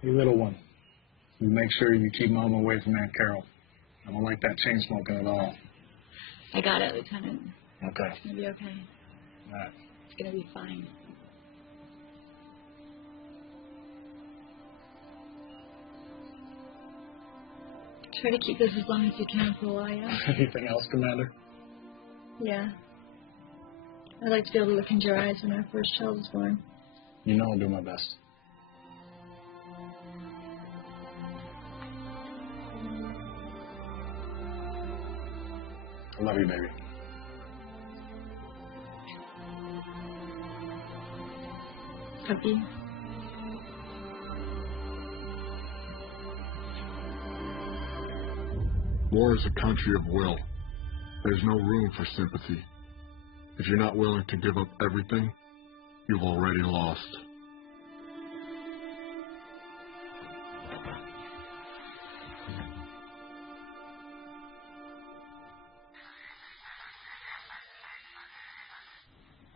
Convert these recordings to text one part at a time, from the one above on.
Hey, little one, you make sure you keep Mom away from Aunt Carol. I don't like that chain smoking at all. I got it, Lieutenant. Okay. It's going to be okay. All right. It's going to be fine. Try to keep this as long as you can for a while, yeah? Anything else, Commander? Yeah. I'd like to be able to look into your eyes when our first child is born. You know I'll do my best. I love you, baby. Love you. War is a country of will. There's no room for sympathy. If you're not willing to give up everything, you've already lost.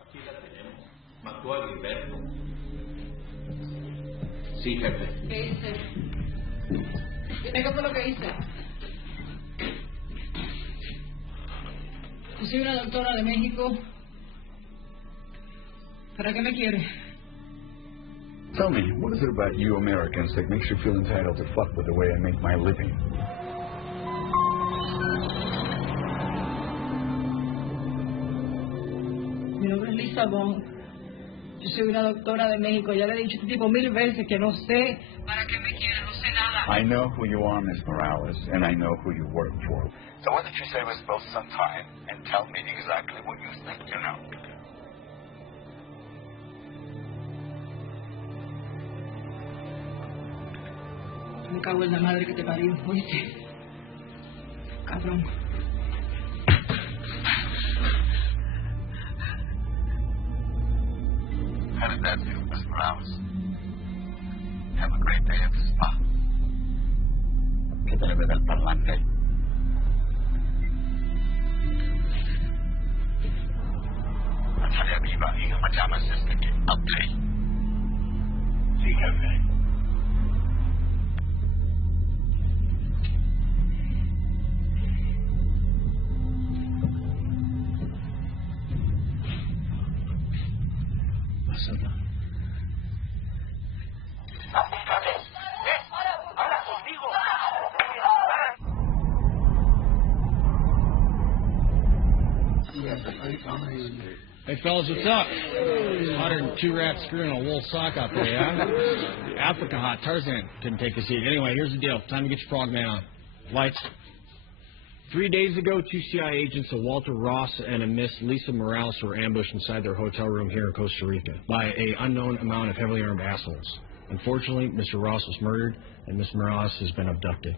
Aquí la tenemos. Macdual y Berto. Sí, jefe. ¿Qué hice? Dime qué fue lo que hice. Yo soy una doctora de México. ¿Para qué me quiere? Tell me, what is it about you Americans that makes you feel entitled to fuck with the way I make my living? Mi nombre es Lisa Bond. Yo soy una doctora de México. Ya le he dicho a este tipo 1000 veces que no sé para qué me quiere, no sé nada. I know who you are, Miss Morales, and I know who you work for. So why don't you save us both some time and tell me exactly what you think you know? Me cago en la madre que te parió, ¿oíste? Cabrón. How did that feel, Miss Morales? Have a great day at the spa. Que te le ve del parlante. Natalia Viva y Majama Sister que update. Sí, jefe. Hey, fellas, what's up? 102 rats screwing a wool sock out there, yeah? Africa hot. Tarzan couldn't take the seat. Anyway, here's the deal. Time to get your frogman on. Lights. 3 days ago, 2 CIA agents, a Walter Ross and a Miss Lisa Morales, were ambushed inside their hotel room here in Costa Rica by an unknown amount of heavily armed assholes. Unfortunately, Mr. Ross was murdered, and Miss Morales has been abducted.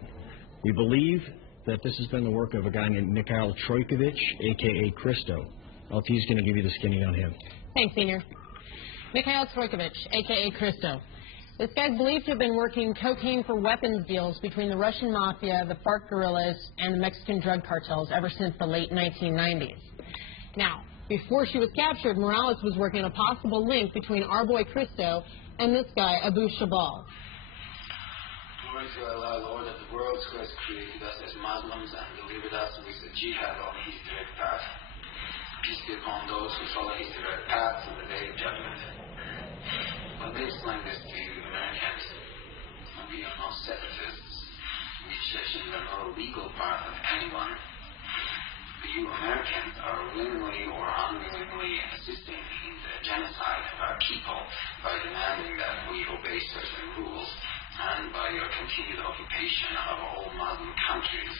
We believe that this has been the work of a guy named Mikhail Trojkovic, a.k.a. Christo. LT's going to give you the skinny on him. Thanks, Senior. Mikhail Trojkovic, a.k.a. Christo. This guy's believed to have been working cocaine for weapons deals between the Russian mafia, the FARC guerrillas, and the Mexican drug cartels ever since the late 1990s. Now, before she was captured, Morales was working on a possible link between our boy Christo and this guy, Abu Shabal. Glory to Allah, Lord of the worlds, who has created us as Muslims and delivered us with the jihad on his direct path. Peace be upon those who follow his direct path to the day of judgment. When they explain this to you Americans, and we are not separatists, we session the no legal part of anyone. You Americans are willingly or unwillingly assisting in the genocide of our people by demanding that we obey certain rules and by your continued occupation of all Muslim countries.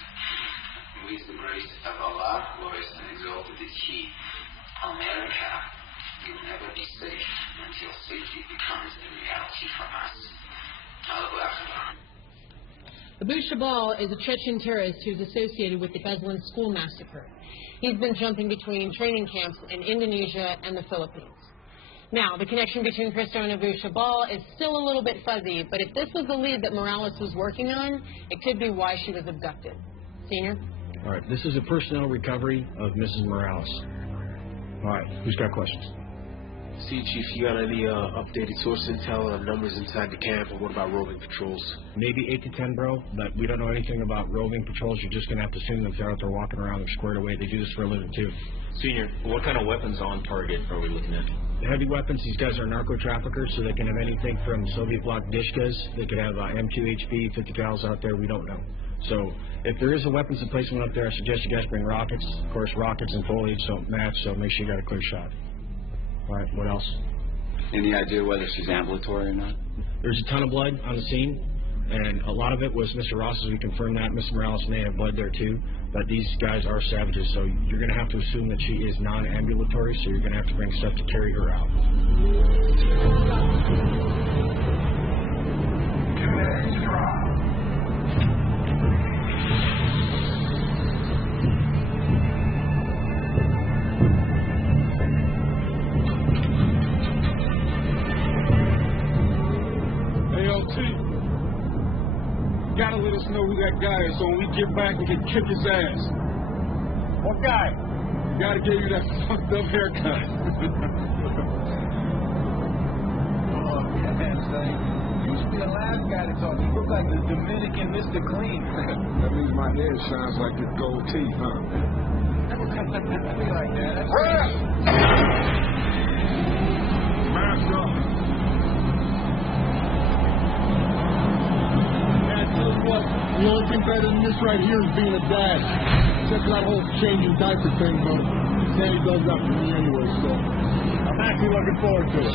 With the grace of Allah, glorious and exalted is He, America will never be safe until safety becomes a reality for us. Allahu Akbar. Abu Shabal is a Chechen terrorist who's associated with the Beslan school massacre. He's been jumping between training camps in Indonesia and the Philippines. Now, the connection between Christo and Abu Shabal is still a little bit fuzzy, but if this was the lead that Morales was working on, it could be why she was abducted. Senior? All right, this is a personnel recovery of Mrs. Morales. All right, who's got questions? See, Chief, you got any updated source intel on numbers inside the camp, and what about roving patrols? Maybe 8 to 10, bro, but we don't know anything about roving patrols. You're just going to have to assume that they're out there walking around, they're squared away. They do this for a living, too. Senior, what kind of weapons on target are we looking at? Heavy weapons, these guys are narco traffickers, so they can have anything from Soviet bloc Dishkas. They could have M2 HP, 50 cals out there. We don't know. So if there is a weapons emplacement up there, I suggest you guys bring rockets. Of course, rockets and foliage don't match, so make sure you got a clear shot. All right, what else? Any idea whether she's ambulatory or not? There's a ton of blood on the scene, and a lot of it was Mr. Ross's. We confirmed that. Mr. Morales may have blood there, too. But these guys are savages, so you're going to have to assume that she is non-ambulatory, so you're going to have to bring stuff to carry her out. Gotta let us know who that guy is so when we get back we can kick his ass. What guy? The guy that gave you that fucked up haircut. Oh, man, son. You used to be the last guy to talk. You look like the Dominican Mr. Clean. That means my head shines like the gold teeth, huh? Be like that. Mask up. The only thing better than this right here is being a dad. Except that whole changing diaper thing, but Sandy does that for me anyway, so I'm actually looking forward to it.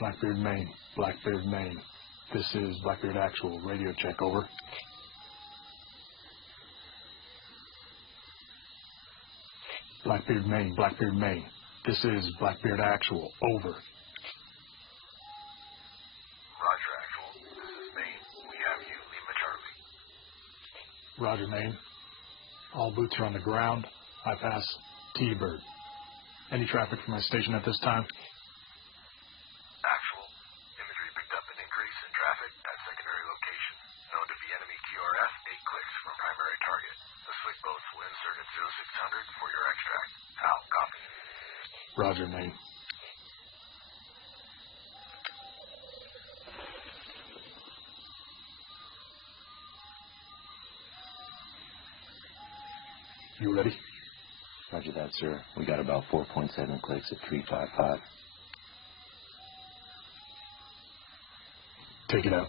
Blackbeard, Maine. Blackbeard, Maine. This is Blackbeard Actual. Radio check, over. Blackbeard, Maine. Blackbeard, Maine. This is Blackbeard Actual. Over. Roger, Actual. This is Maine. We have you. Lima Charlie. Roger, Maine. All boots are on the ground. I pass T-Bird. Any traffic from my station at this time? Actual. Imagery picked up an increase place from primary target. The slick boats will insert at 0600 for your extract. Out. Copy. Roger, Maine. You ready? Roger that, sir. We got about 4.7 clicks at 355. Take it out.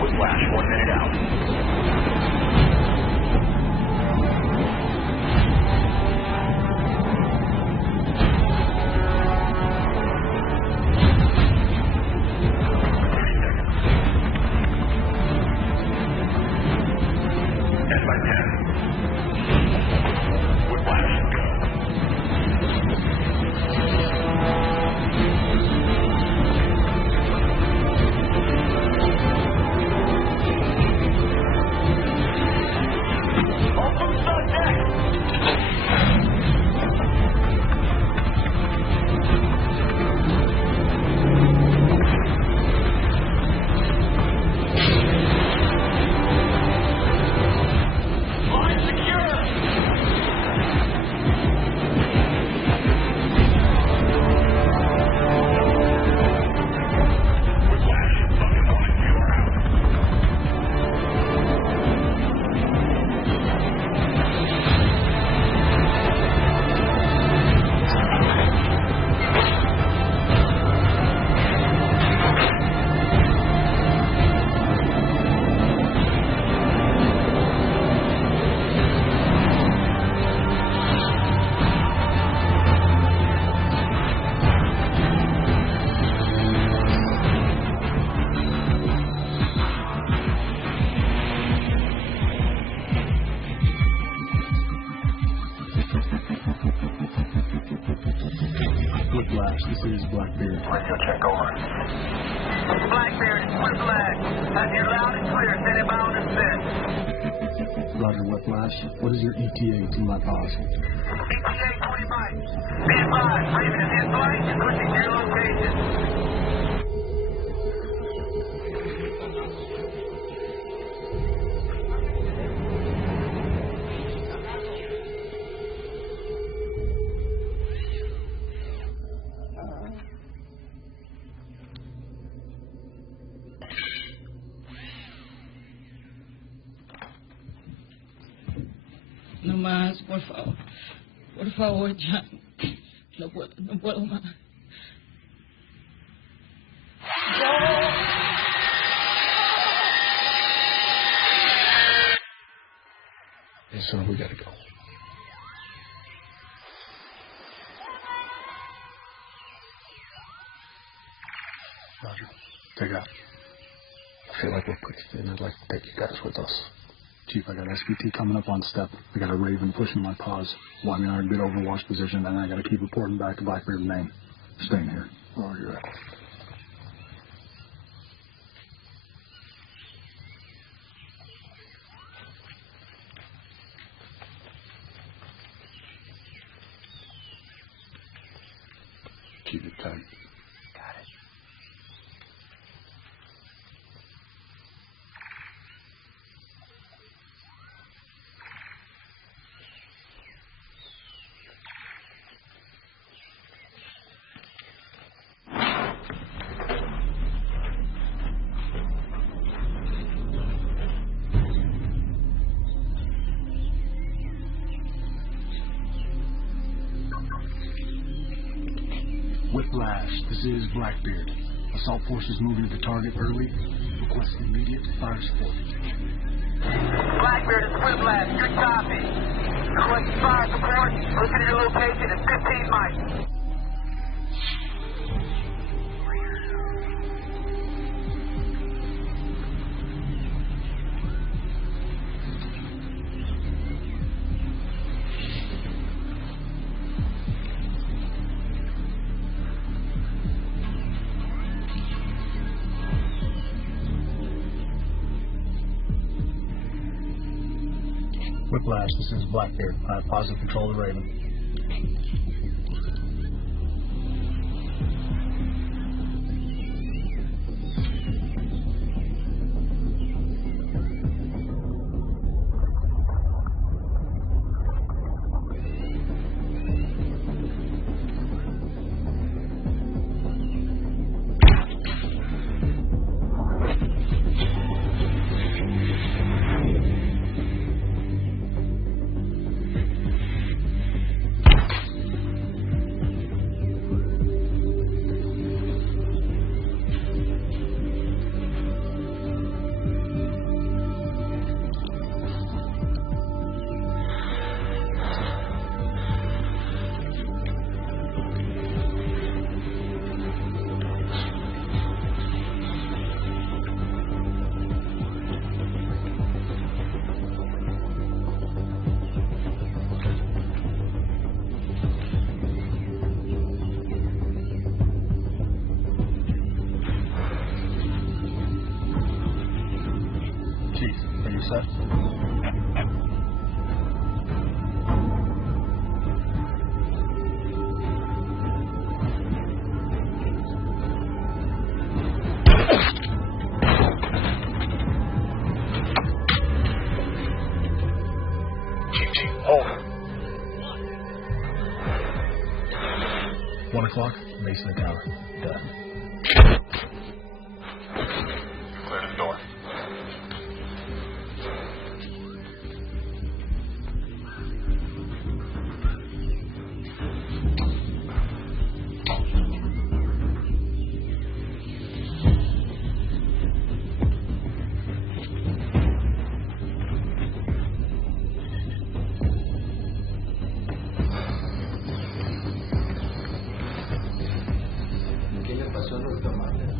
Whiplash, 1 minute out. Whiplash, this is Blackbeard. Radio check over. Blackbeard, it's Whiplash. Have you loud and clear. Send inbound and Roger, Whiplash. What is your ETA to my pause? ETA 25. Be advised, Raven is in flight and pushing to your location. No más, por favor. Por favor, ya. No puedo más. Hey, son, we gotta go. Roger. Take out. I feel like we're pretty thin. I'd like to take you guys with us. Chief, I got SVT coming up on step. I got a Raven pushing my pause. Want me on a good overwatch position, and I got to keep reporting back to Blackbeard and Maine. Staying here. Roger that. Keep it tight. Whiplash, this is Blackbeard. Assault forces moving to the target early. Request immediate fire support. Blackbeard, it's Whiplash. Good copy. Request fire support. Listen to your location in 15 miles. Whiplash, this is Blackbeard. I have positive control of the Raven. Chief, are you set? Chief, hold. 1 o'clock, base of the tower. Done. Clear the door. ¿Qué le pasó a los tomates?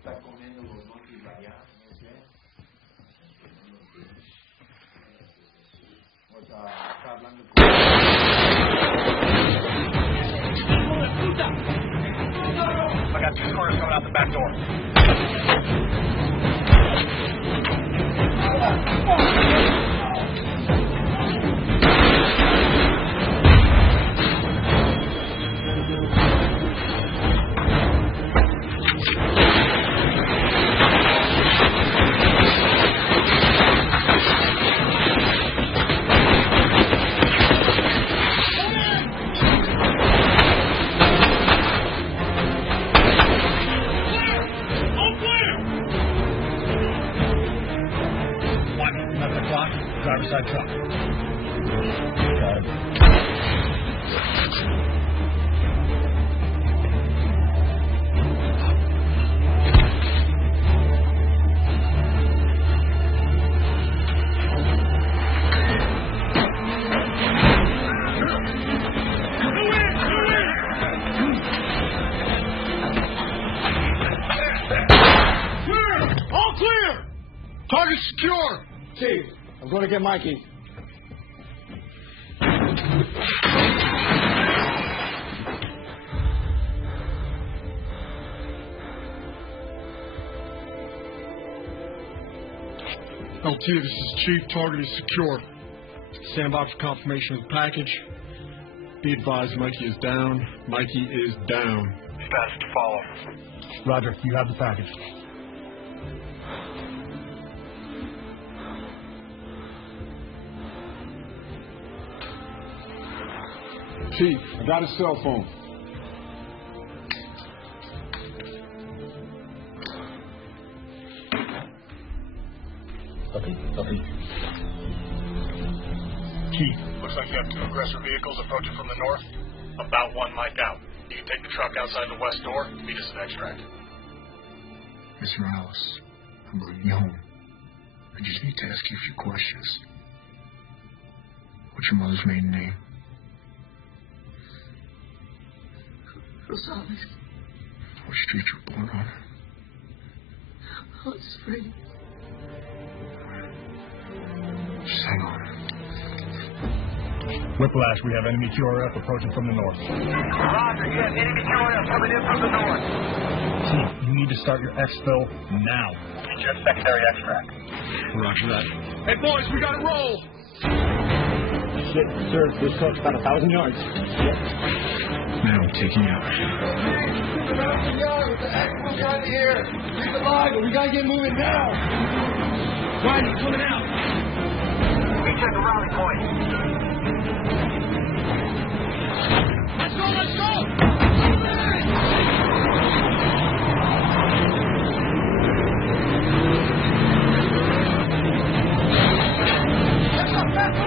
Está comiendo los monkeys allá, no sé. O sea, está hablando con... I got 2 cars coming out the back door. Driver's side truck. Got it. All clear! Target secure! Chief, I'm going to get Mikey. LT, this is Chief. Target is secure. Stand by for confirmation of the package. Be advised, Mikey is down. Mikey is down. Status to follow. Roger, you have the package. Chief, I got his cell phone. Copy. Chief, looks like you have 2 aggressor vehicles approaching from the north. About 1 mic out. You can take the truck outside the west door. Meet us at extract. Mr. Morales, I'm going home. I just need to ask you a few questions. What's your mother's maiden name? Rosales. What street you were born on? Hot Springs. Just hang on. Whiplash, we have enemy QRF approaching from the north. Roger, you have enemy QRF coming in from the north. Chief, you need to start your exfil now. Get your secondary extract. Roger that. Hey, boys, we gotta roll! Shit, sir, this coast about 1,000 yards. Man, I'm taking you out. What the heck was right here? He's alive, but we gotta get moving now. Ryan, he's coming out. We check the rally point. Let's go, let's go!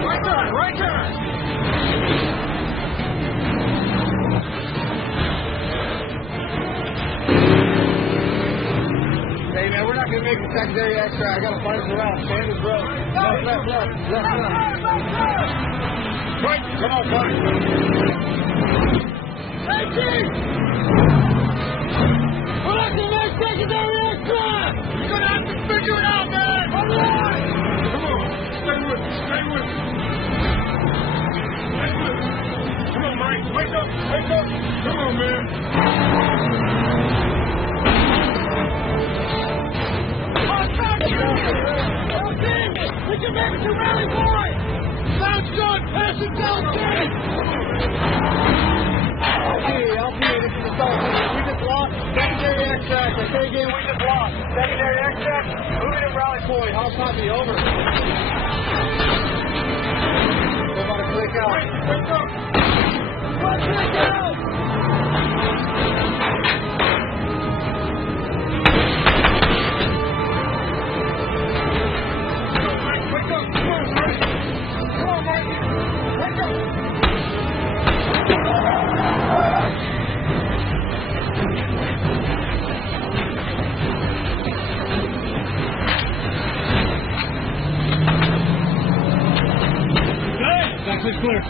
Right turn, right turn! Hey man, we're not gonna make the secondary extract. I gotta find us around. Stand this road. Left. Right, come on, buddy. Hey, Chief! We're not gonna make secondary extract! You're gonna have to figure it out, man! All right! Come on, stay with me. Come on, Mike, wake up! Come on, man. We can make it to Rally Point! Sounds good! Pass it down, Dave! Hey, LPA, this is the Salt. We just lost secondary extract. I say again, we just lost secondary extract. Moving to Rally Point. I'll copy, over. We're about to click out. Let's go! Let's click out! Backwards clear.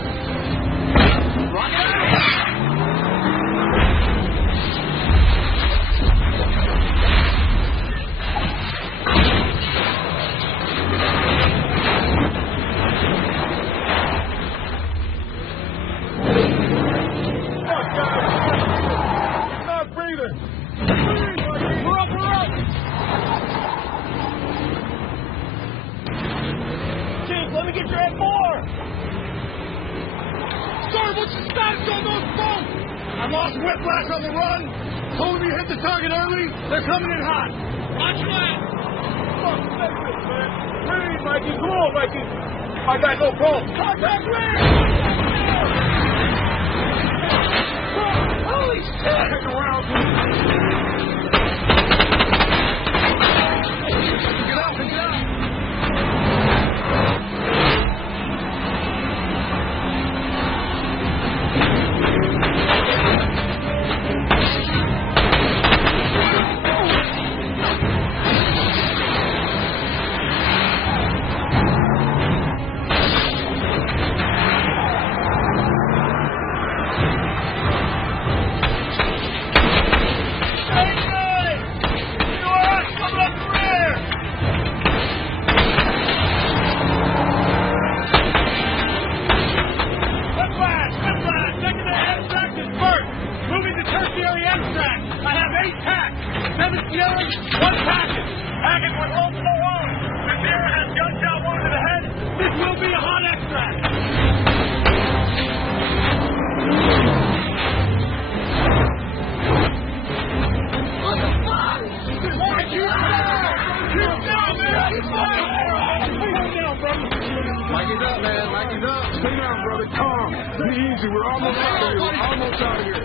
Not breathing. We're up. Chief, let me get your head more. Sir, what's the status on those boats? I lost Whiplash on the run. Told him you hit the target early. They're coming in hot. Watch your left. Hey, Mikey, come on, Mikey. I got no pulse. Contact ready. Holy shit! Take around. Get out. Mikey's up, man. Mikey's up. Stay down, brother. Calm. Be easy. We're almost out of here. We're almost out of here.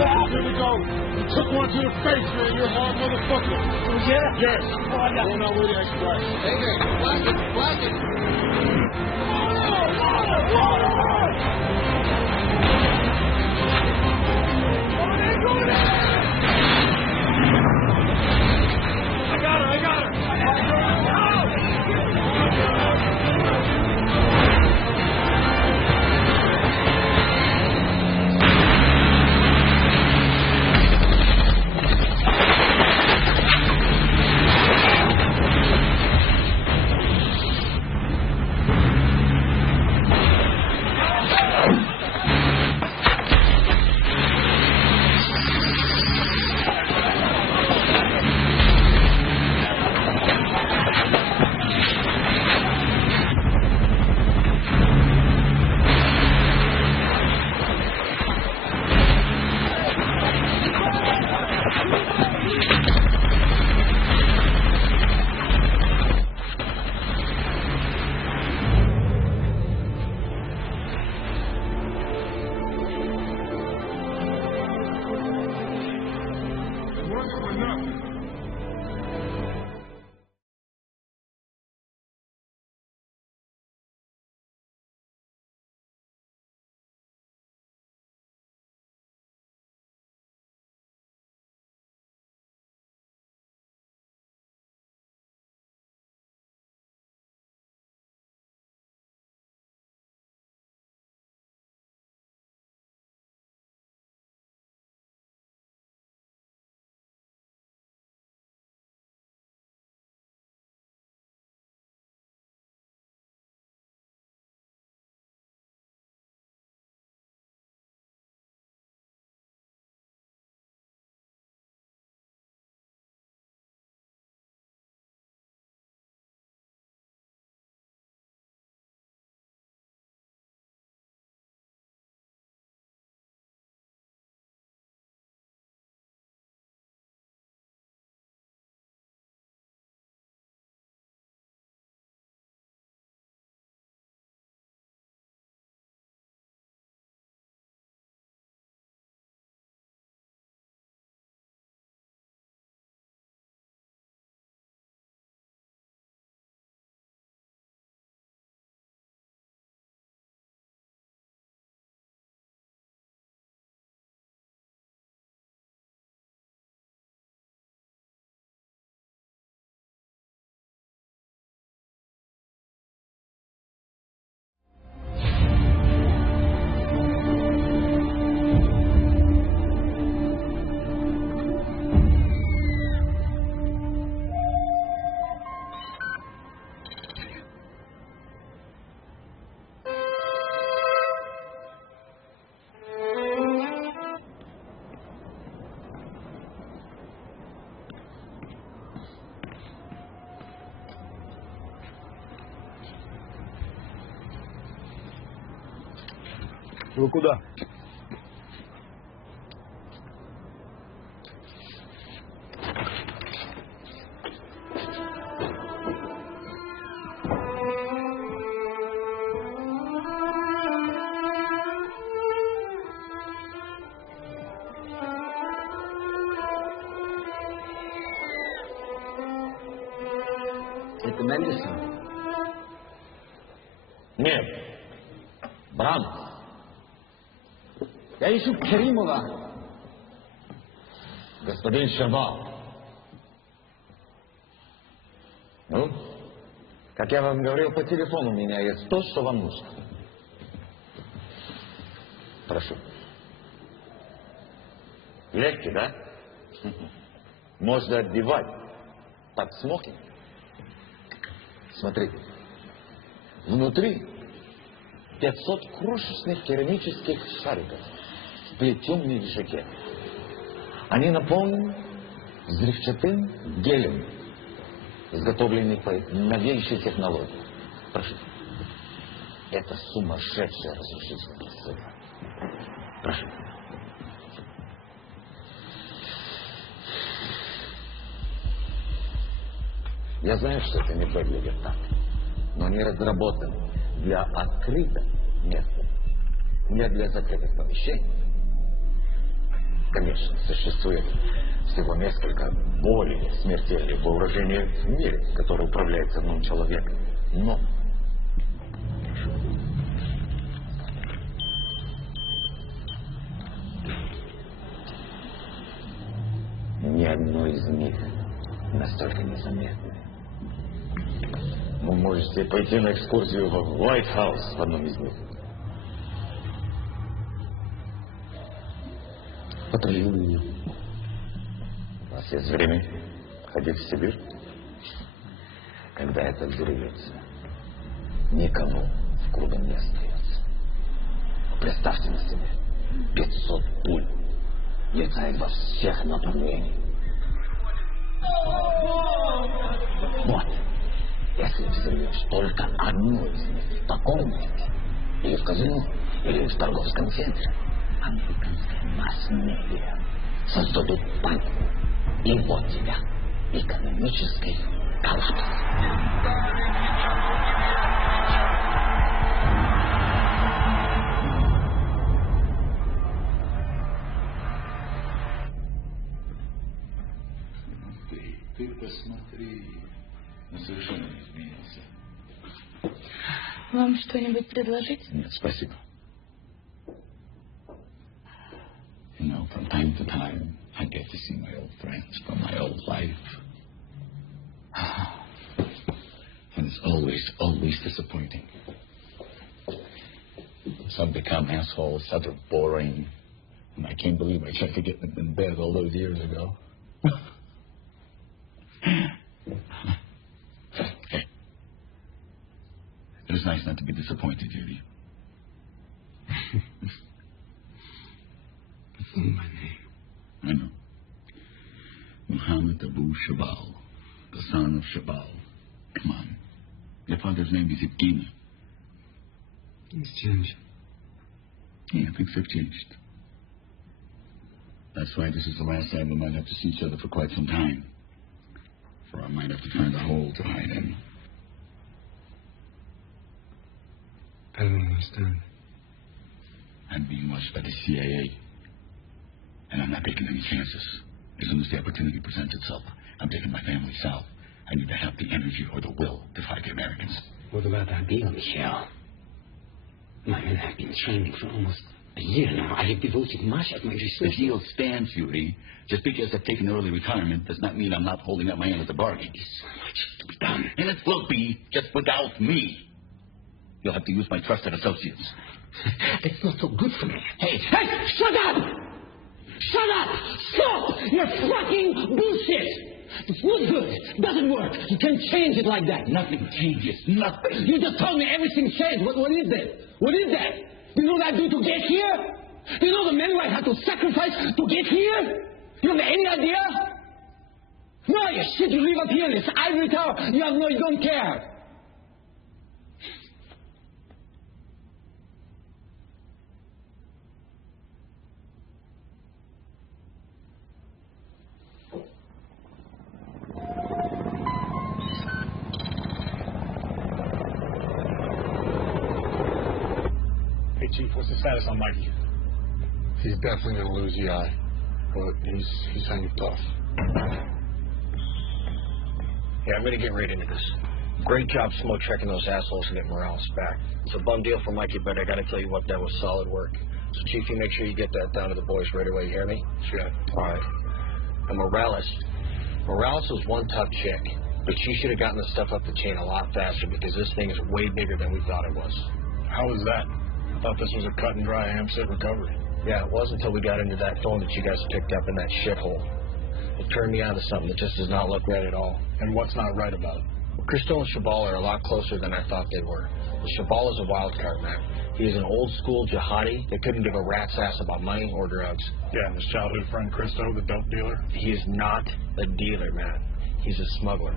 Here we go. You took one to the face, man. You're a hard motherfucker. Yeah? Yes. Going out with the express. Hey, blast it. I got her. Вы куда? Это Мендельсон? Нет. Бранс. Я ищу Керимова. Господин Щербак. Ну, как я вам говорил по телефону, у меня есть то, что вам нужно. Прошу. Легкий, да? Можно одевать под смокинг. Смотрите. Внутри 500 крошечных керамических шариков, сплетенных в жаке. Они наполнены взрывчатым гелем, изготовленный по новейшей технологии. Прошу. Это сумасшедшая разрушительная сила. Прошу. Я знаю, что это не выглядит так, но они разработаны для открытых мест, не для закрытых помещений. Конечно, существует всего несколько более смертельных вооружений в мире, которые управляются одним человеком. Но ни одно из них настолько незаметно. Вы можете пойти на экскурсию в Уайт-хаус в одном из них. Патрулирую. У вас есть время ходить в Сибирь? Когда это взрывется, никому в клубе не остается. Представьте на себе, 500 пуль летает во всех направлениях. Вот, если взрывешь только одну из них в таком месте, или в казино, или в торговском центре, американская масс-медиа создадут панику. И вот тебя экономический коллапс. Ты посмотри, он совершенно не изменился. Вам что-нибудь предложить? Нет, спасибо. You know, from time to time, I get to see my old friends from my old life. And it's always disappointing. Some become assholes, others boring. And I can't believe I tried to get them in bed all those years ago. Hey. It was nice not to be disappointed, Judy. It's only my name. I know. Muhammad Abu Shabal, the son of Shabal. Come on. Your father's name is Ibgina. It's changed. Yeah, things have changed. That's why this is the last time we might have to see each other for quite some time. For I might have to find a hole to hide in. I don't understand. I'm being watched by the CIA. And I'm not taking any chances. As soon as the opportunity presents itself, I'm taking my family south. I need to have the energy or the will to fight the Americans. What about that deal, Michelle? My men have been training for almost a year now. I have devoted much of my research. The deal stands, Yuri. Just because I've taken early retirement does not mean I'm not holding up my end of the bargain. There's so much to be done. And it will be, just without me. You'll have to use my trusted associates. That's not so good for me. Hey, shut up! Shut up! Stop! You're fucking bullshit! It's not good. It doesn't work. You can't change it like that. Nothing changes. Nothing. You just told me everything changed. What is that? What is that? You know what I do to get here? You know the men I had to sacrifice to get here? You have any idea? No, you shit, you live up here in this ivory tower. You don't care. Hey, Chief, what's the status on Mikey? He's definitely going to lose the eye, but he's hanging tough. Yeah, I'm going to get right into this. Great job smoke checking those assholes and getting Morales back. It's a bum deal for Mikey, but I got to tell you what, that was solid work. So, Chief, you make sure you get that down to the boys right away. You hear me? Sure. All right. And Morales was one tough chick, but she should have gotten the stuff up the chain a lot faster because this thing is way bigger than we thought it was. How was that? I thought this was a cut and dry AMSIT recovery. Yeah, it was until we got into that phone that you guys picked up in that shithole. It turned me on to something that just does not look right at all. And what's not right about it? Christo and Shabal are a lot closer than I thought they were. Shabal is a wild card, man. He is an old-school jihadi that couldn't give a rat's ass about money or drugs. Yeah, and his childhood friend Christo, the dope dealer? He is not a dealer, man. He's a smuggler.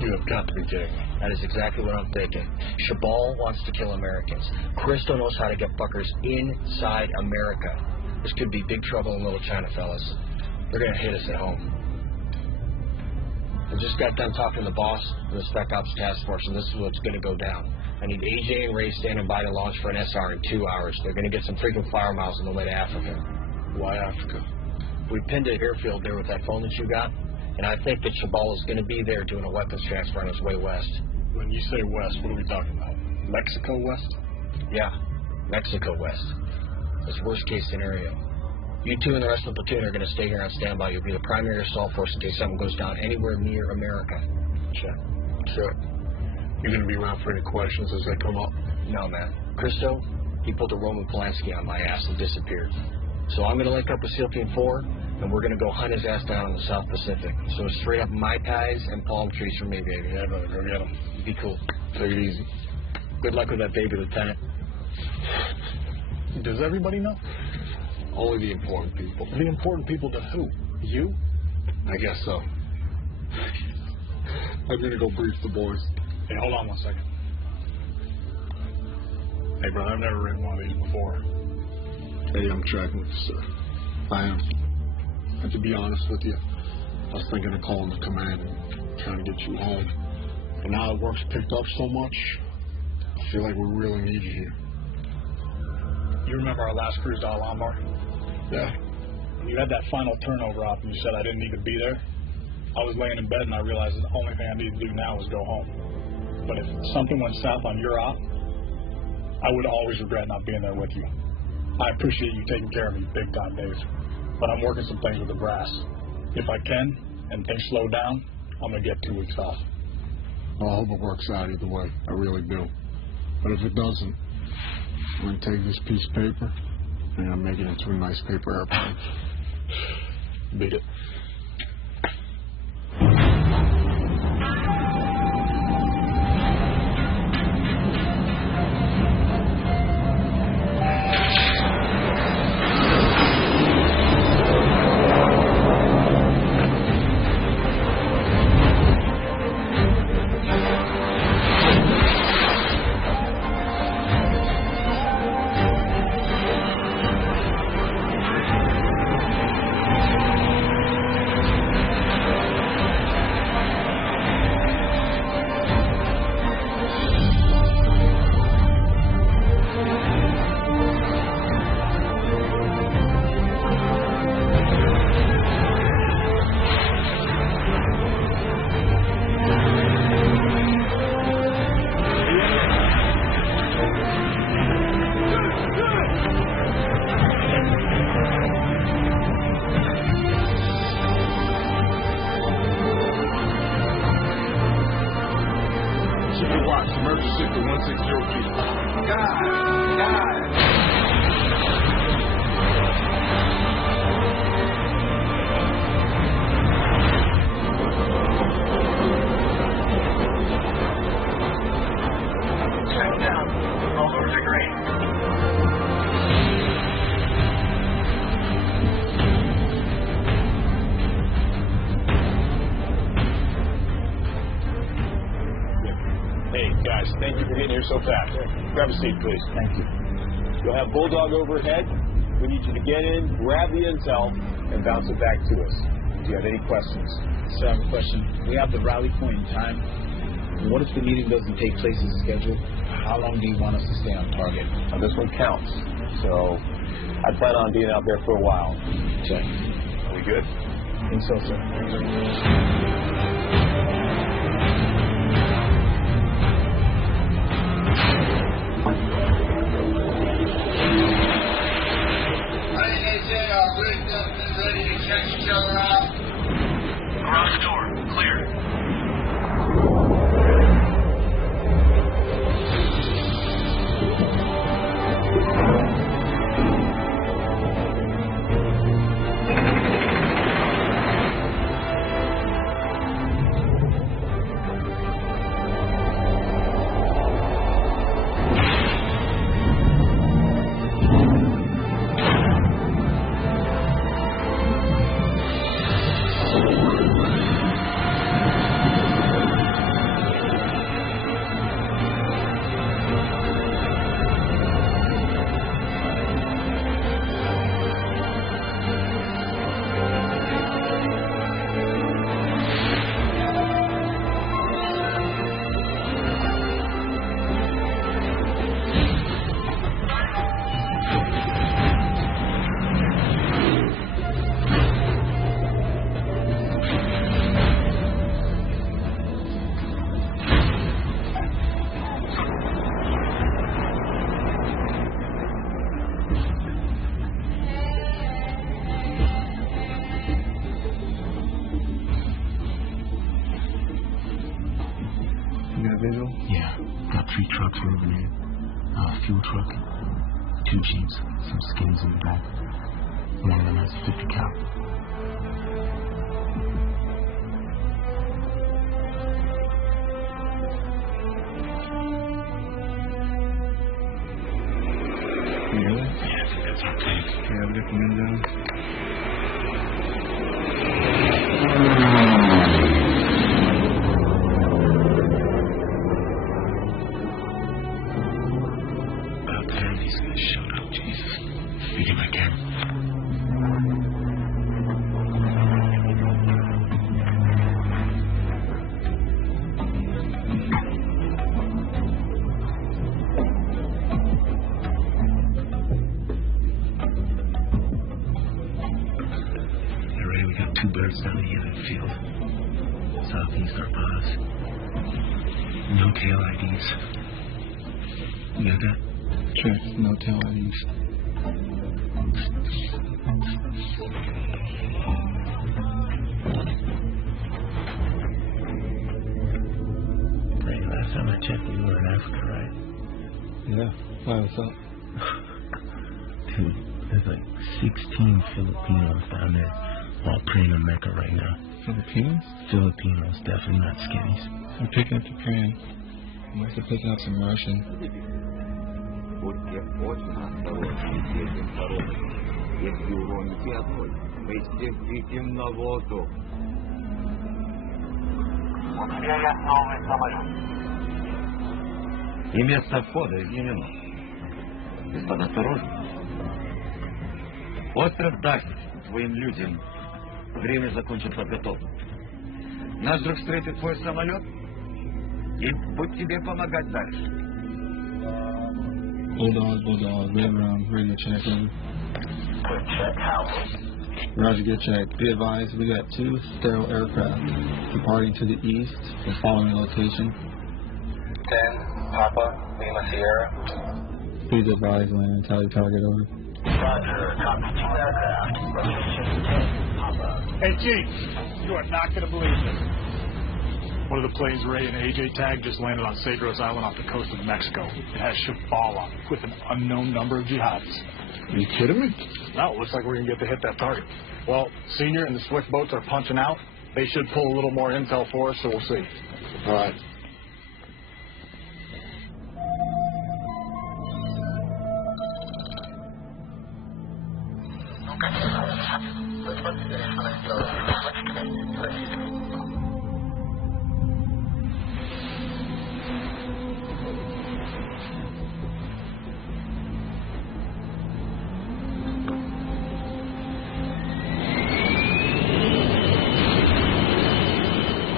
You have got to be kidding me. That is exactly what I'm thinking. Shabal wants to kill Americans. Christo knows how to get fuckers inside America. This could be big trouble in Little China, fellas. They're going to hit us at home. I just got done talking to the boss of the Spec Ops Task Force, and this is what's going to go down. I need AJ and Ray standing by to launch for an SR in 2 hours. They're going to get some freaking fire miles on the way to Africa. Why Africa? We pinned an airfield there with that phone that you got, and I think that Shabal is going to be there doing a weapons transfer on his way west. When you say west, what are we talking about? Mexico west? Yeah, Mexico west. That's worst case scenario. You two and the rest of the platoon are going to stay here on standby. You'll be the primary assault force in case something goes down anywhere near America. Check. You're going to be around for any questions as they come up? No, man. Christo, he pulled a Roman Polanski on my ass and disappeared. So I'm going to link up with SEAL Team 4, and we're going to go hunt his ass down in the South Pacific. So it's straight up Mai Tais and palm trees for me, baby. Yeah, brother, go get him. Be cool. Take it easy. Good luck with that baby, Lieutenant. Does everybody know? Only the important people. The important people to who? You? I guess so. I'm going to go brief the boys. Hey, hold on 1 second. Hey, brother, I've never ridden one of these before. Hey, I'm tracking with you, sir. I am. And to be honest with you, I was thinking of calling the command and trying to get you home. And now that work's picked up so much, I feel like we really need you here. You remember our last cruise to Al-Anbar? Yeah. When you had that final turnover op and you said I didn't need to be there, I was laying in bed and I realized the only thing I need to do now was go home. But if something went south on your op, I would always regret not being there with you. I appreciate you taking care of me big time, Dave. But I'm working some things with the brass. If I can, and things slow down, I'm going to get 2 weeks off. Well, I hope it works out either way. I really do. But if it doesn't, I'm going to take this piece of paper and I'm making it into a nice paper airplane. Beat it. So fast. Grab a seat, please. Thank you. You'll have Bulldog overhead. We need you to get in, grab the intel, and bounce it back to us. Do you have any questions? Sir, I have a question. We have the rally point in time. What if the meeting doesn't take place as scheduled? How long do you want us to stay on target? Now, this one counts. So I plan on being out there for a while. Check. Are we good? I think so, sir. Ready to check each other out? Garage door, clear. schedule? Yeah. Got 3 trucks moving in. Fuel truck, 2 Jeeps, some skins in the back. One of them has a 50 cal. Really? Yeah, I think that's our plan. Okay, I'll get the men down. About time these guys showed up, Jesus. Let me get my camera. Ray, we got 2 birds down the end of the field. Southeast our paws. No tail IDs. You got that? Check, no tail IDs. Hey, last time I checked, you were in Africa, right? Yeah. Why, what's up? Dude, there's like 16 Filipinos down there all praying in Mecca right now. Filipinos? Filipinos, definitely not skinnies. I'm picking up the Korean. I'm also picking up some Russian. Если уроните одной, мы взлетим на воздух. У меня есть новый самолет. И место входа изменено. Господа, осторожно. Остров даст своим людям время закончить подготовку. Наш друг встретит твой самолет и будет тебе помогать дальше. Bulldog, radio check in. Good check, Howard. Roger, good check. Be advised, we got 2 sterile aircraft departing to the east and following location. 10, Papa, Lima Sierra. Please advise when and tell your target over. Roger, copy 2 aircraft. Location 10, Papa. Hey, Chief, you are not going to believe this. One of the planes Ray and AJ tagged just landed on Cedros Island off the coast of Mexico. It has Shabal on it with an unknown number of jihadis. Are you kidding me? No, it looks like we're going to get to hit that target. Well, Senior and the Swift boats are punching out. They should pull a little more intel for us, so we'll see. All right.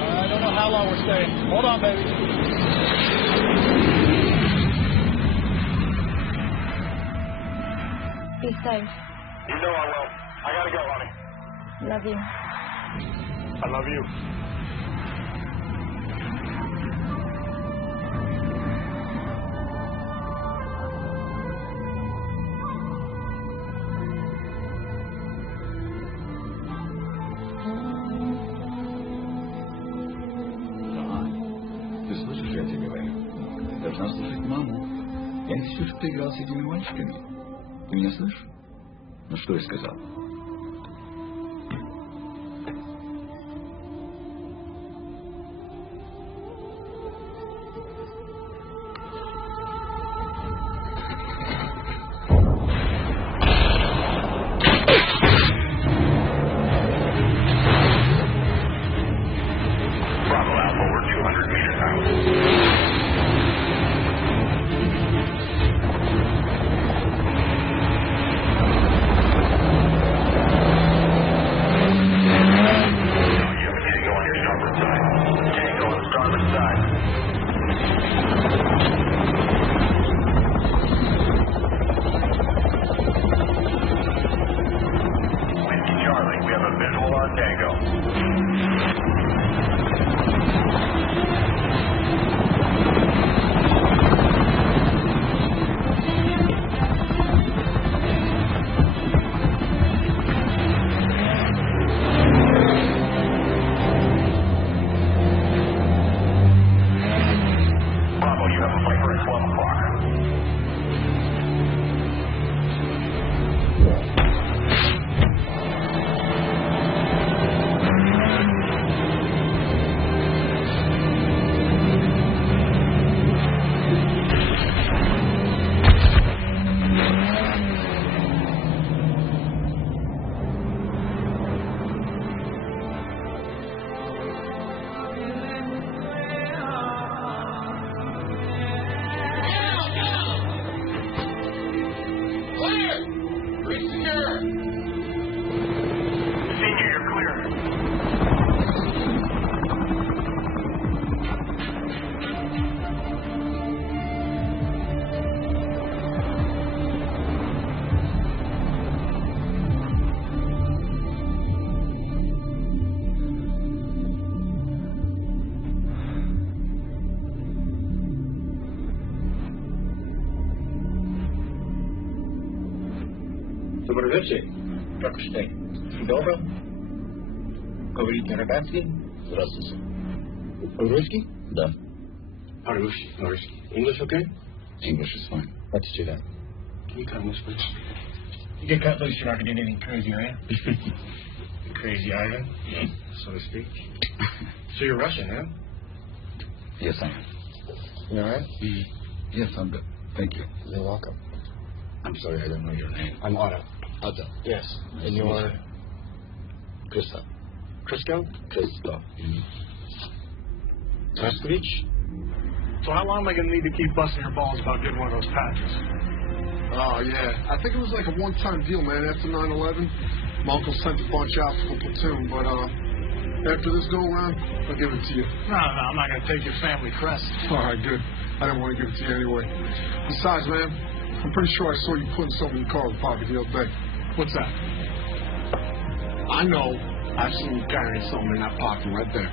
I don't know how long we're staying. Hold on, baby. Be safe. You know I will. I gotta go, honey. Love you. I love you. Ты слышишь, я тебе говорю? Ты должна слушать маму. Я не хочу, чтобы ты играл с этими мальчиками. Ты меня слышишь? Ну что я сказал? Bravo Alpha, we're 200 meters out. Добрый вечер. Как что? Добро? Говорите ребятский? Здравствуйте. По-русски? Да. По-русски. English okay? English is fine. Let's do that. Can you cut loose, please? You get cut loose, you're not going to do anything crazy, are you? Crazy Ivan, so to speak. So you're Russian, huh? Yes, I am. You all right? Yes, I'm good. Thank you. You're welcome. I'm sorry, I don't know your name. I'm Otto. Otto. Yes. And you're? Christo. Crisco? Christo. Taskovich? So how long am I going to need to keep busting your balls about getting one of those patches? Oh, yeah. I think it was like a one-time deal, man. After 9/11, my uncle sent a bunch out for platoon, but after this go-around, I'll give it to you. No, I'm not going to take your family crest. All right, good. I didn't want to give it to you anyway. Besides, man, I'm pretty sure I saw you putting something in the car with Bobby the other day. What's that? I know. I've seen you carrying something in that pocket right there.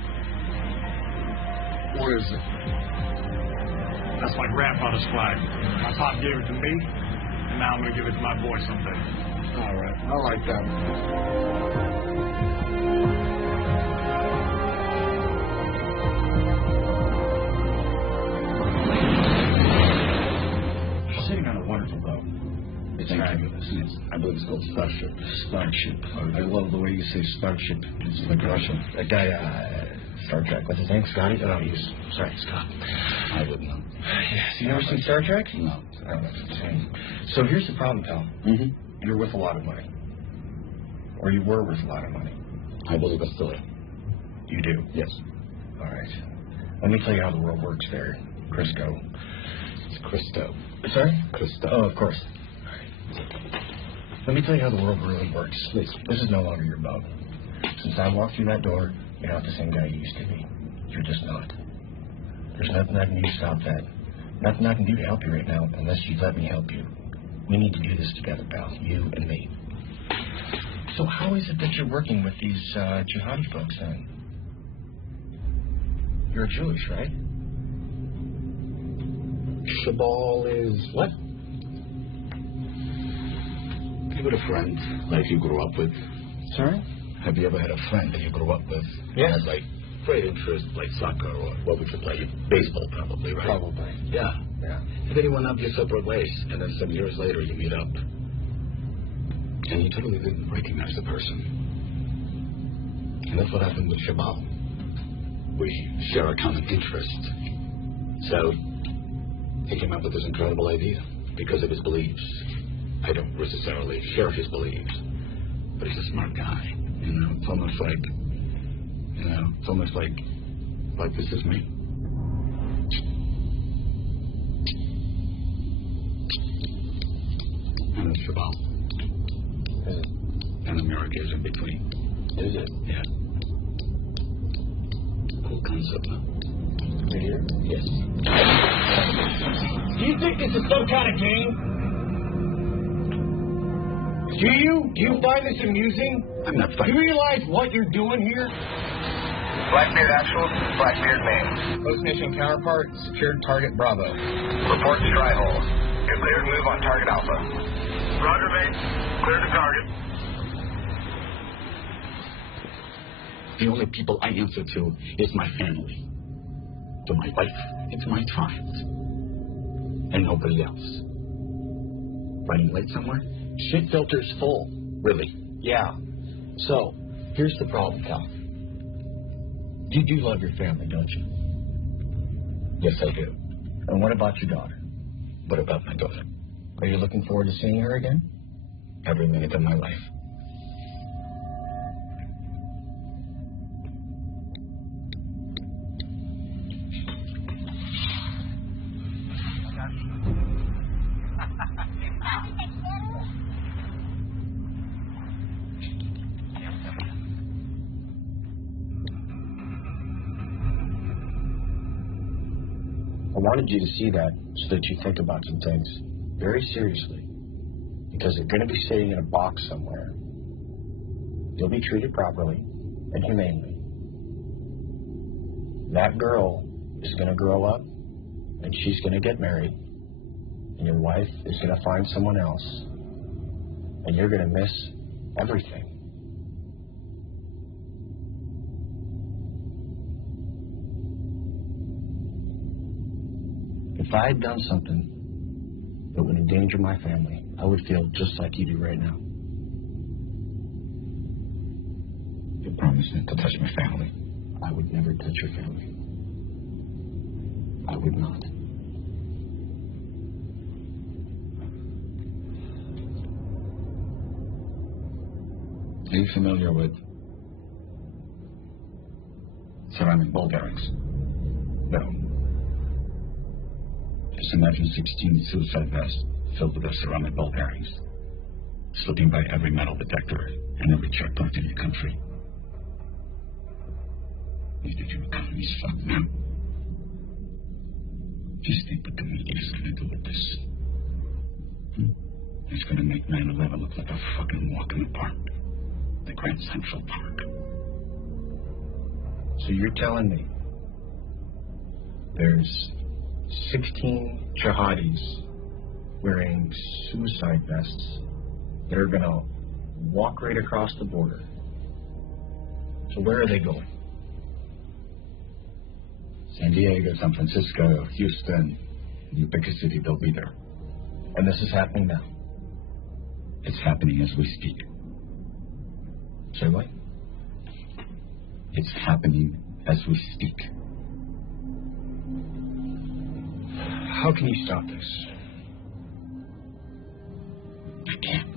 What is it? That's my grandfather's flag. My pop gave it to me, and now I'm going to give it to my boy someday. All right. I like that. Sitting on a wonderful boat. It's fabulous. I believe it's called Starship. Starship. I love the way you say Starship. It's like Russian. That guy, Star Trek, what's his name? Scotty? Oh, sorry, Scott. I wouldn't know. Yes. You never seen Star Trek? No. Oh, that's insane. So here's the problem, pal. Mm-hmm. You're worth a lot of money. Or you were worth a lot of money. I believe I still am. You do? Yes. All right. Let me tell you how the world works there, Crisco. It's Christo. Sorry? Christo. Oh, of course. All right. Let me tell you how the world really works. Please. This is no longer your boat. Since I walked through that door, you're not the same guy you used to be. You're just not. There's nothing I can do to stop that. Nothing I can do to help you right now unless you let me help you. We need to do this together, pal. You and me. So how is it that you're working with these jihadi folks then? You're Jewish, right? Shabal is what? You got a friend like you grew up with? Sorry? Have you ever had a friend that you grew up with? Yeah. Had like great interest, like soccer or what would you play? Baseball, probably, right? Probably. Yeah. Yeah. And then you went up your separate ways, and then some years later you meet up, and you totally didn't recognize the person. And that's what happened with Shabal. We share a common interest. So he came up with this incredible idea because of his beliefs. I don't necessarily share his beliefs, but he's a smart guy. You know, it's almost like this is me. And it's Shabal. Is it? And America is in between. Is it? Yeah. Cool concept, huh? Right here? Yes. Do you think this is some kind of game? Do you find this amusing? I'm not Do fighting. you realize what you're doing here? Blackbeard Actual, Blackbeard main. Post mission counterpart, secured target Bravo. Report Strihole. You're cleared to move on target Alpha. Roger, mate. Clear to target. The only people I answer to is my family. To my wife and to my child. And nobody else. Running late somewhere? Shit filter's full. Really? Yeah. So, here's the problem, pal. You do love your family, don't you? Yes, I do. And what about your daughter? What about my daughter? Are you looking forward to seeing her again? Every minute of my life. I wanted you to see that so that you think about some things very seriously. Because you're going to be sitting in a box somewhere. You'll be treated properly and humanely. That girl is going to grow up and she's going to get married. And your wife is going to find someone else. And you're going to miss everything. If I had done something that would endanger my family, I would feel just like you do right now. You promised not to touch my family. I would never touch your family. I would not. Are you familiar with ceramic ball bearings? No. Just imagine 16 suicide vests filled with those ceramic ball bearings, slipping by every metal detector and every checkpoint in your country. You think your economy's fucked now? Just think what the media is going to do with this. It's going to make 9/11 look like a fucking walk in the park. The Grand Central Park. So you're telling me there's 16 jihadis wearing suicide vests that are going to walk right across the border. So where are they going? San Diego, San Francisco, Houston, you pick a city, they'll be there. And this is happening now? It's happening as we speak. Say what? It's happening as we speak. How can you stop this? I can't.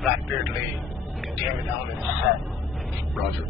Blackbeard Lee, containment element set. Roger.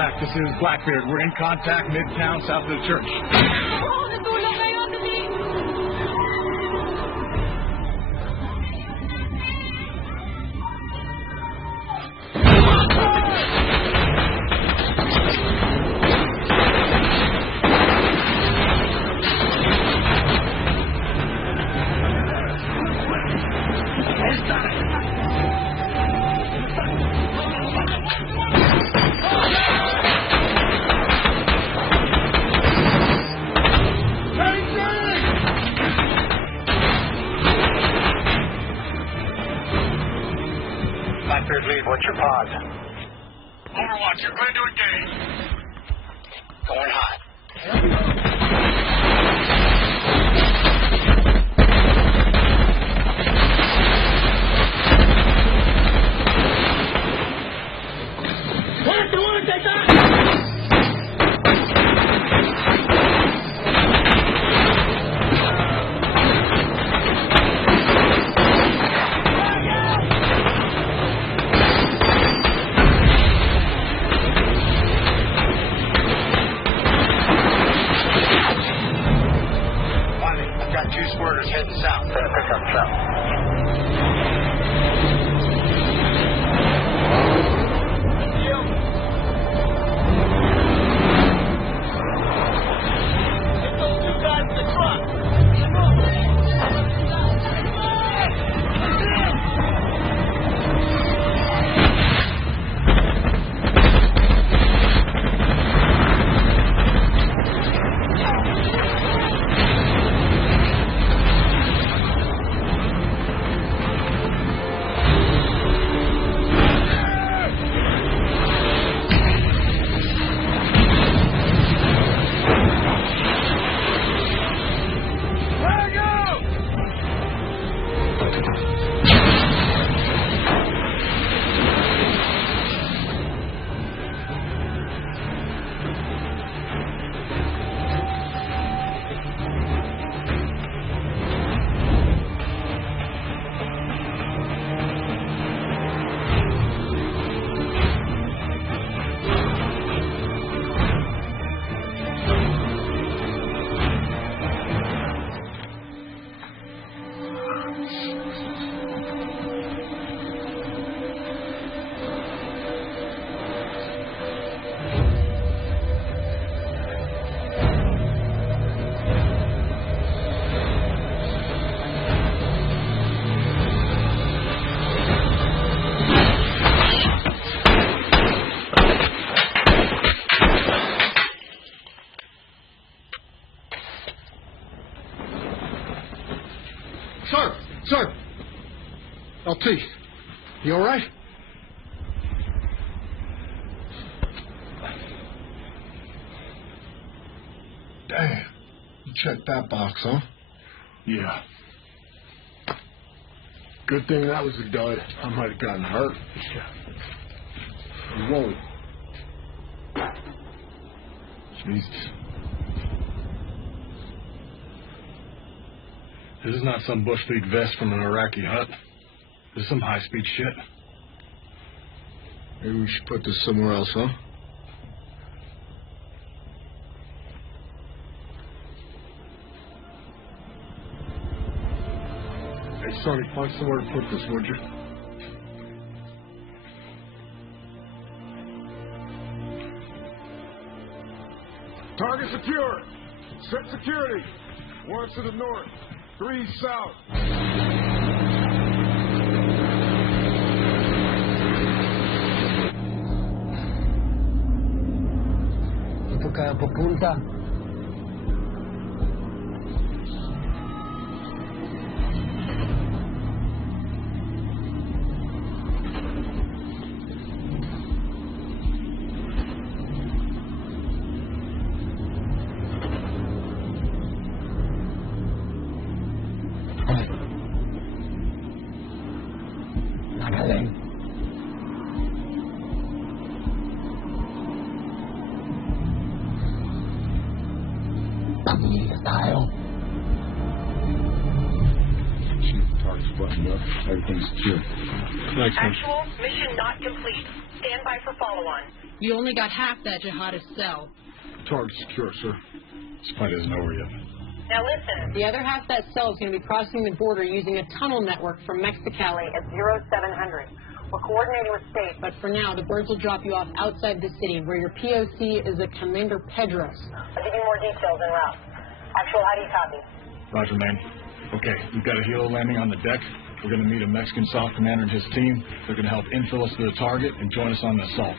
contact. This is Blackbeard. We're in contact midtown south of the church. Blackbeard lead, what's your pod? Overwatch, you're clear to engage. Going hot. Two squirters heading south. Pick up south. Get those two guys in the truck. Sir! LT, you alright? Damn. You checked that box, huh? Yeah. Good thing that was a dud. I might have gotten hurt. Yeah. Whoa. Jesus. This is not some bush league vest from an Iraqi hut. This is some high-speed shit. Maybe we should put this somewhere else, huh? Hey, Sonny, find somewhere to put this, would you? Target secure. Set security. 1 to the north. 3 south. Ito kaya pupunta. Magaling. Pamilya tayo. Chief, target's buttoned up. Everything's secure. Thanks, man. Actual, mission not complete. Stand by for follow-on. You only got half that jihadist cell. Target secure, sir. This fight isn't over yet. Now listen. The other half that cell is going to be crossing the border using a tunnel network from Mexicali at 0700. We're coordinating with state. But for now, the birds will drop you off outside the city, where your POC is a Commander Pedros. I'll give you more details en route. Actual, how do you copy? Roger, man. Okay, we've got a helo landing on the deck. We're going to meet a Mexican SOF commander and his team. They're going to help infill us to the target and join us on the assault.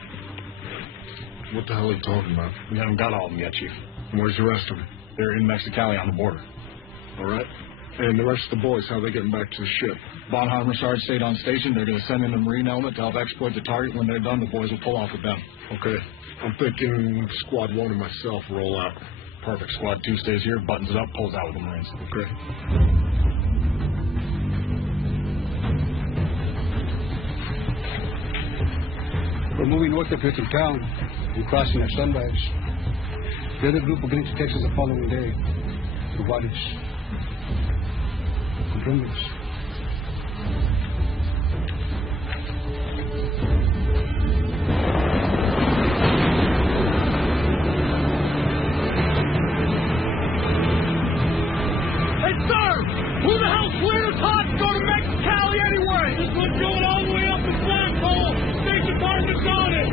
What the hell are you talking about? We haven't got all of them yet, Chief. Where's the rest of them? They're in Mexicali on the border. All right. And the rest of the boys, how are they getting back to the ship? Bonhammer Sarge stayed on station. They're going to send in a Marine element to help exploit the target. When they're done, the boys will pull off with them. Okay. I'm thinking Squad 1 and myself roll out. Perfect. Squad 2 stays here, buttons it up, pulls out with the Marines. Okay. We're moving north up here to town and crossing at sunrise. The other group will get into Texas the following day. To Juarez. Comprenders. Hey, sir! Who the hell cleared Todd to go to Mexicali anyway? This one's going all the way up the flagpole. State Department's on it.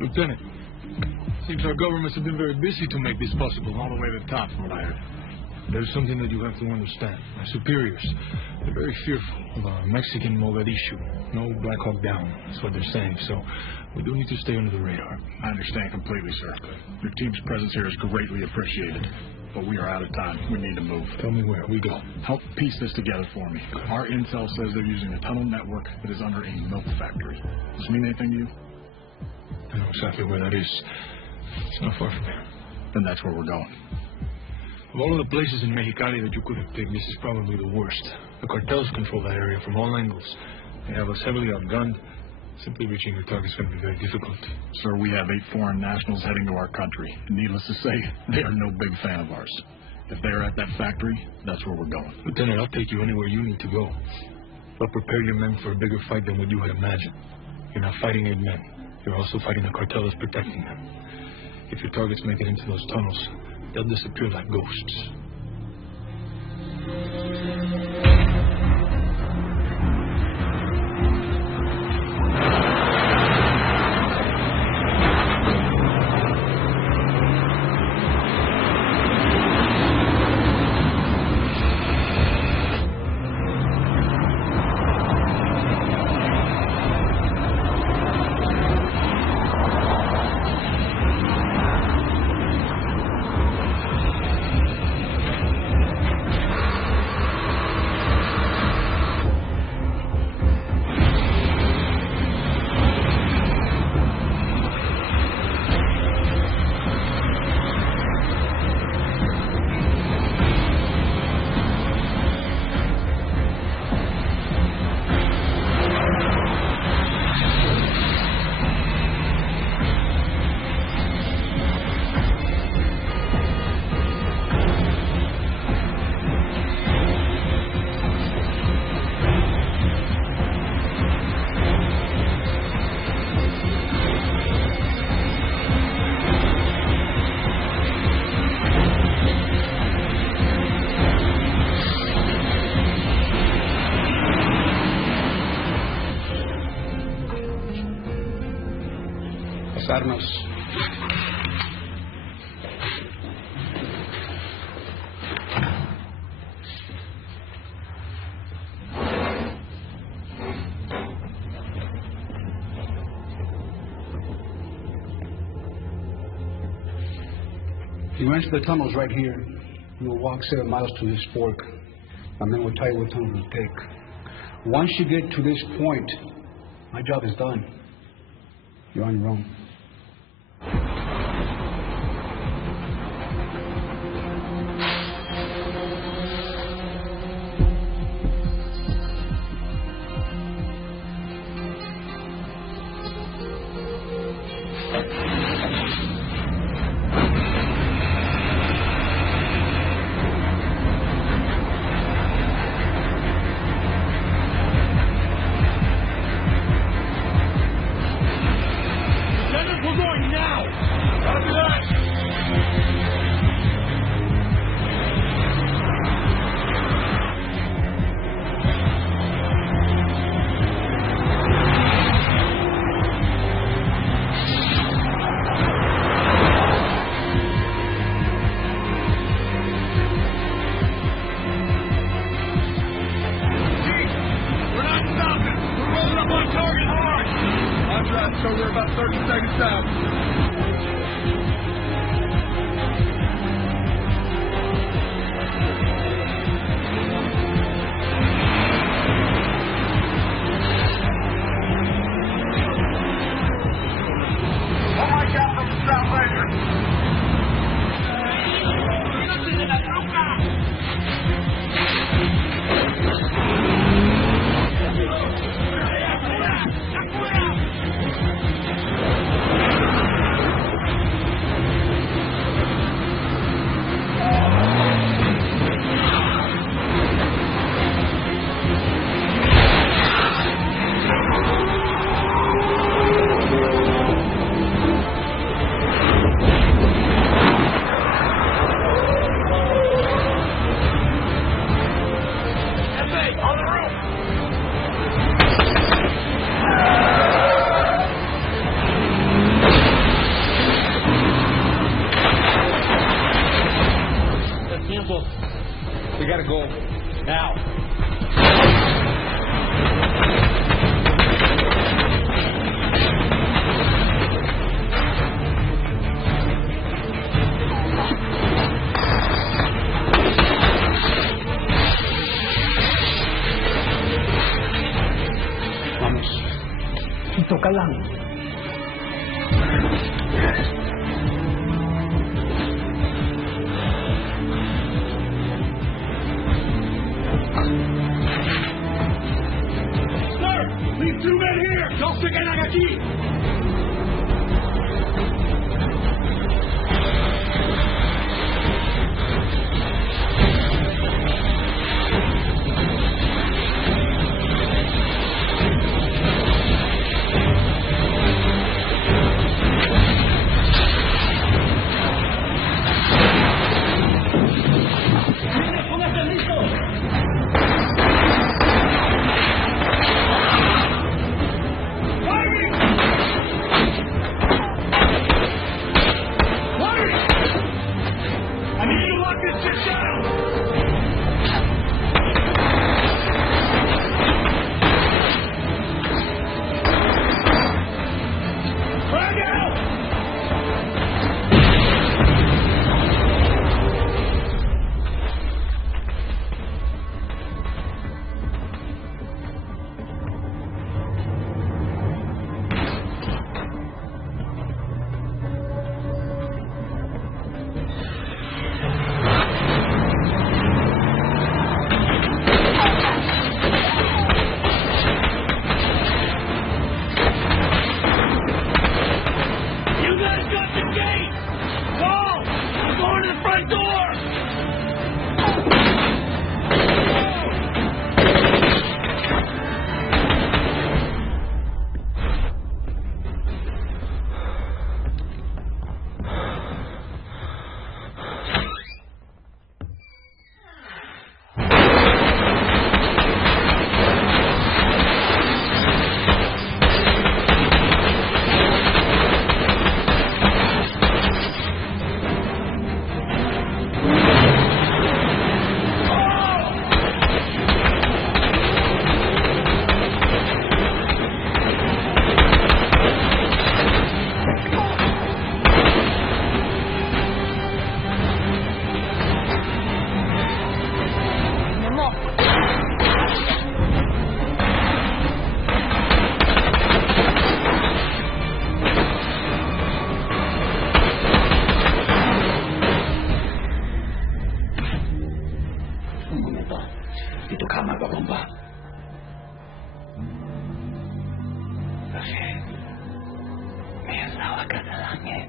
Lieutenant, seems our governments have been very busy to make this possible. All the way to the top, from what I heard. There's something that you have to understand. My superiors, they're very fearful of a Mexican Mogadishu. No Black Hawk Down, that's what they're saying. So we do need to stay under the radar. I understand completely, sir. Your team's presence here is greatly appreciated. But we are out of time. We need to move. Tell me where. We go. Help piece this together for me. Our intel says they're using a tunnel network that is under a milk factory. Does this mean anything to you? I know exactly where that is. It's not far from here. Then that's where we're going. Of all of the places in Mexicali that you could have picked, this is probably the worst. The cartels control that area from all angles. They have us heavily outgunned. Simply reaching your target is going to be very difficult. Sir, we have 8 foreign nationals heading to our country. And needless to say, they are no big fan of ours. If they are at that factory, that's where we're going. Lieutenant, I'll take you anywhere you need to go. But prepare your men for a bigger fight than what you had imagined. You're not fighting 8 men. You're also fighting a cartel that's protecting them. If your targets make it into those tunnels, they'll disappear like ghosts. Pasarnos. You enter the tunnels right here. You will walk 7 miles to this fork. My men will tell you what tunnel to take. Once you get to this point, my job is done. You're on your own. We gotta go now. Vamos. Ito ka lang. Leave 2 men here! No se quedan aquí! shut the gate! Wall! I'm going to the front door! Itu kamar Pak Lomba. Oke. May asawa ka sa langit.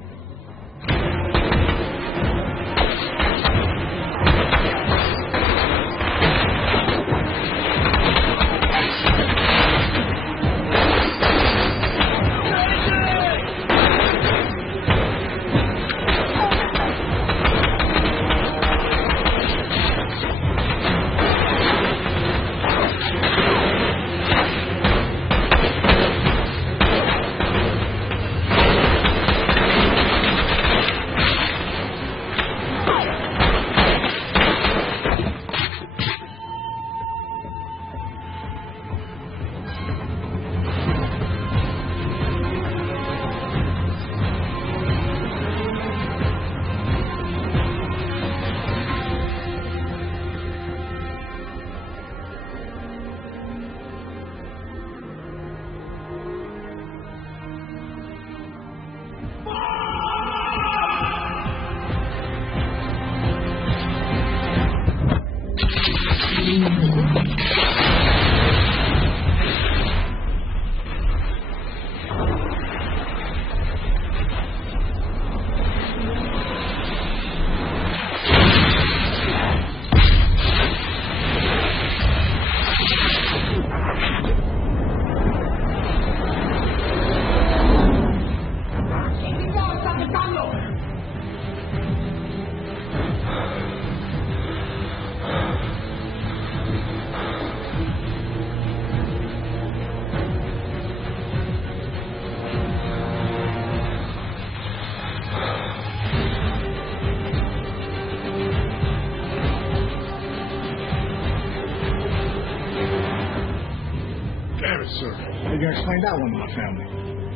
Sir, you can explain that one to my family.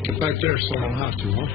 Get back there so I don't have to, huh?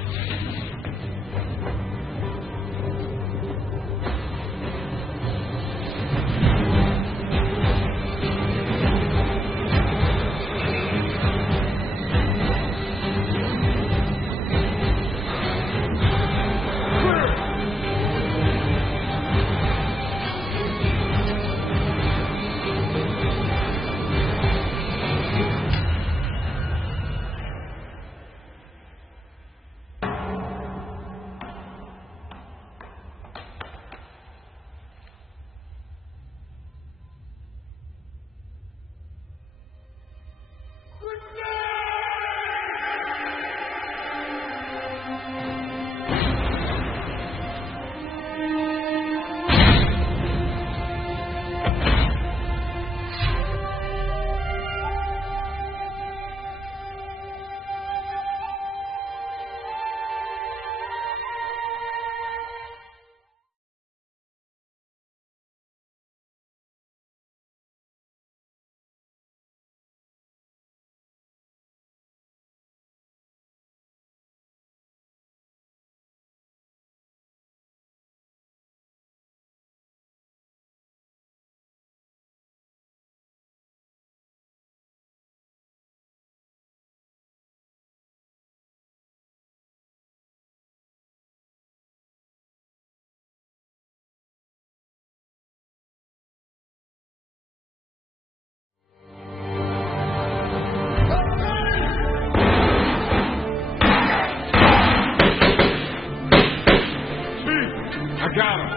got him.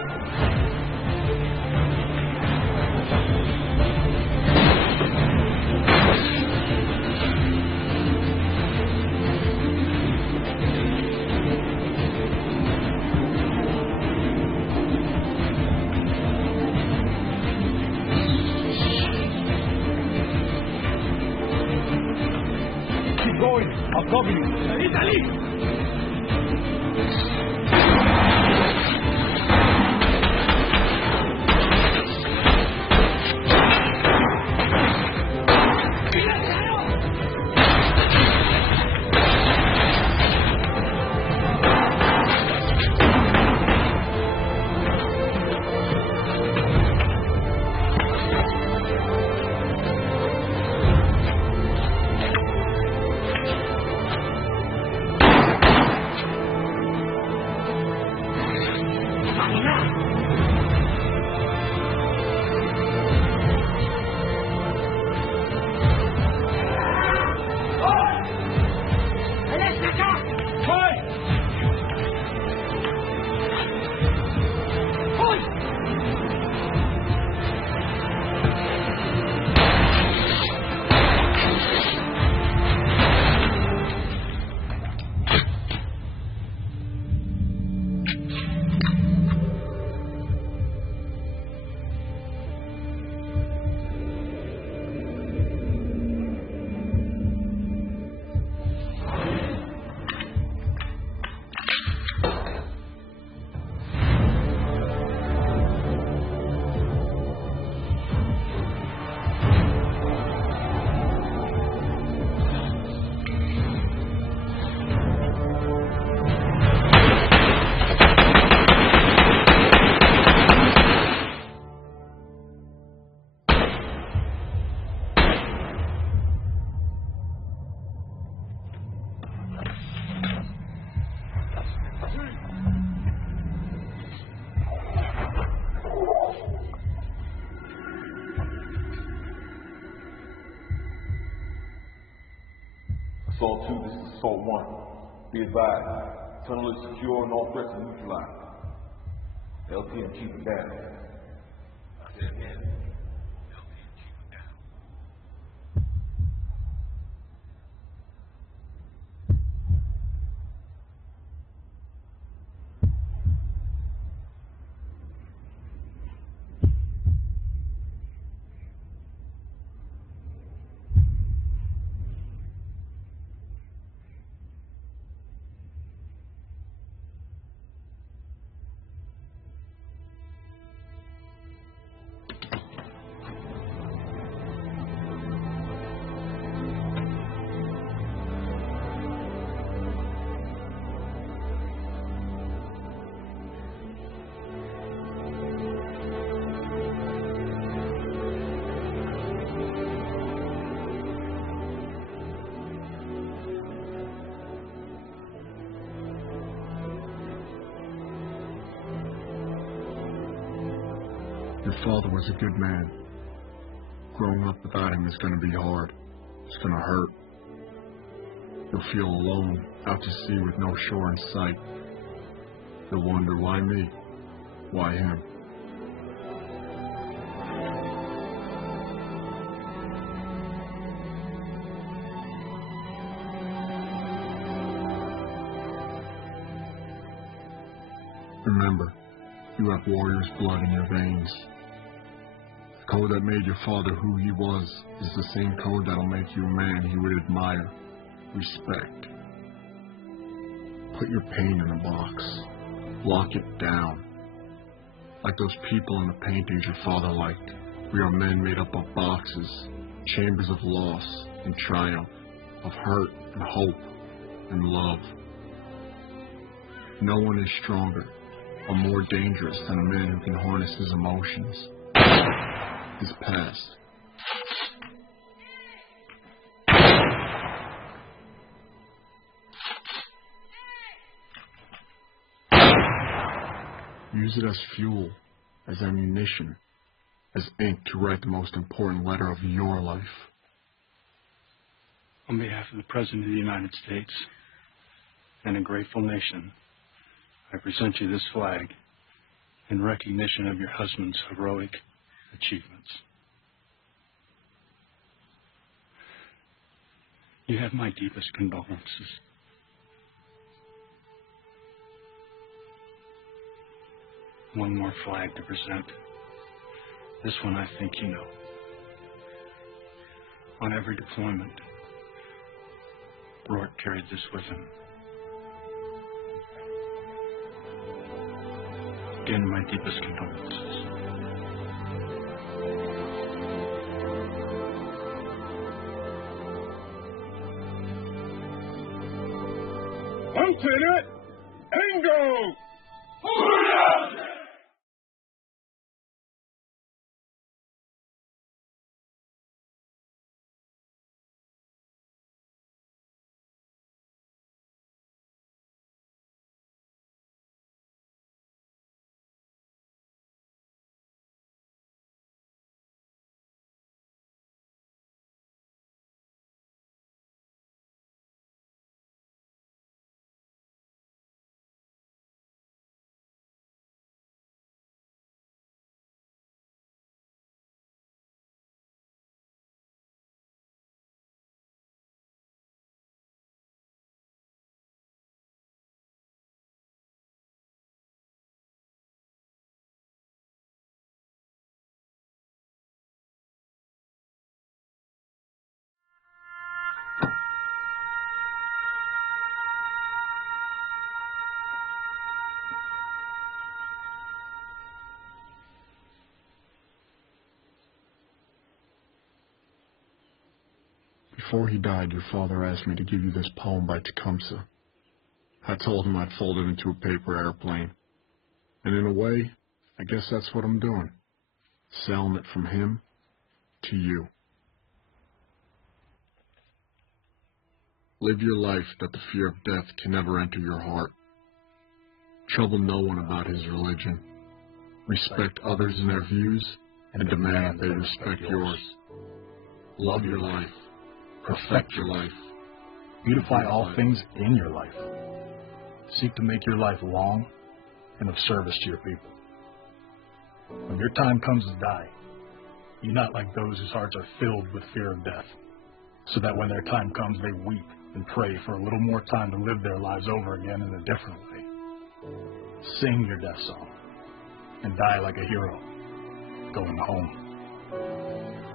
Keep going. I'll cover you. Italy! Assault 2, this is Assault 1. Be advised, tunnel is secure and all threats are neutralized. LTM, keep it down. I said again. Your father was a good man. Growing up without him is going to be hard. It's going to hurt. You'll feel alone, out to sea with no shore in sight. You'll wonder, why me? Why him? Remember, you have warrior's blood in your veins. The code that made your father who he was is the same code that'll make you a man he would admire, respect. Put your pain in a box. Lock it down. Like those people in the paintings your father liked. We are men made up of boxes, chambers of loss and triumph, of hurt and hope and love. No one is stronger or more dangerous than a man who can harness his emotions, his past. Use it as fuel, as ammunition, as ink to write the most important letter of your life. On behalf of the President of the United States and a grateful nation, I present you this flag in recognition of your husband's heroic achievements. You have my deepest condolences. One more flag to present. This one I think you know. On every deployment, Rourke carried this with him. Again, my deepest condolences. Lieutenant Engo! Before he died, your father asked me to give you this poem by Tecumseh. I told him I'd fold it into a paper airplane. And in a way, I guess that's what I'm doing. Selling it from him to you. Live your life that the fear of death can never enter your heart. Trouble no one about his religion. Respect others and their views, and demand they respect yours. Love your life. Perfect your life. Beautify all things in your life. Seek to make your life long and of service to your people. When your time comes to die, you're not like those whose hearts are filled with fear of death, so that when their time comes, they weep and pray for a little more time to live their lives over again in a different way. Sing your death song and die like a hero, going home.